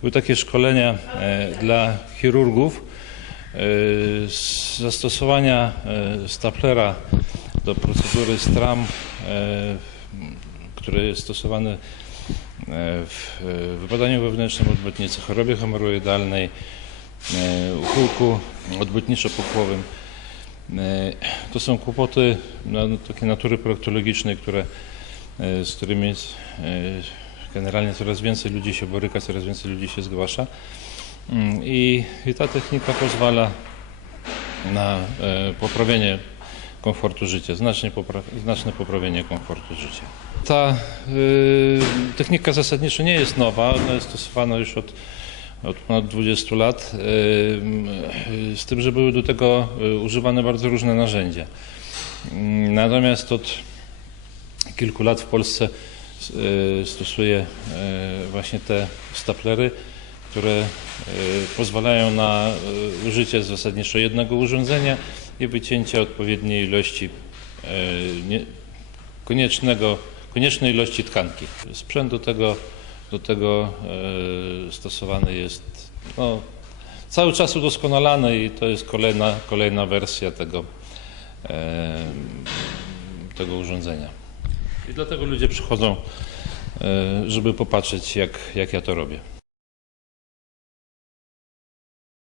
były takie szkolenia e, dla chirurgów e, z zastosowania e, staplera do procedury STRAM, który jest stosowany w wypadaniu wewnętrznym odbytnicy, chorobie hemoroidalnej, uchyłku odbytniczo-pupłowym. E, To są kłopoty no, takiej natury proktologicznej, które, z którymi generalnie coraz więcej ludzi się boryka, coraz więcej ludzi się zgłasza. Mm, I, i ta technika pozwala na e, poprawienie komfortu życia, znacznie popra znaczne poprawienie komfortu życia. Ta y, technika zasadniczo nie jest nowa, ona jest stosowana już od, od ponad 20 lat, y, z tym, że były do tego używane bardzo różne narzędzia. Mm, Natomiast od kilku lat w Polsce stosuje y, właśnie te staplery, które y, pozwalają na y, użycie zasadniczo jednego urządzenia i wycięcie odpowiedniej ilości y, nie, koniecznego, koniecznej ilości tkanki. Sprzęt do tego, do tego y, stosowany jest no, cały czas udoskonalany i to jest kolejna, kolejna wersja tego, tego urządzenia. I dlatego ludzie przychodzą, e, żeby popatrzeć, jak, jak ja to robię.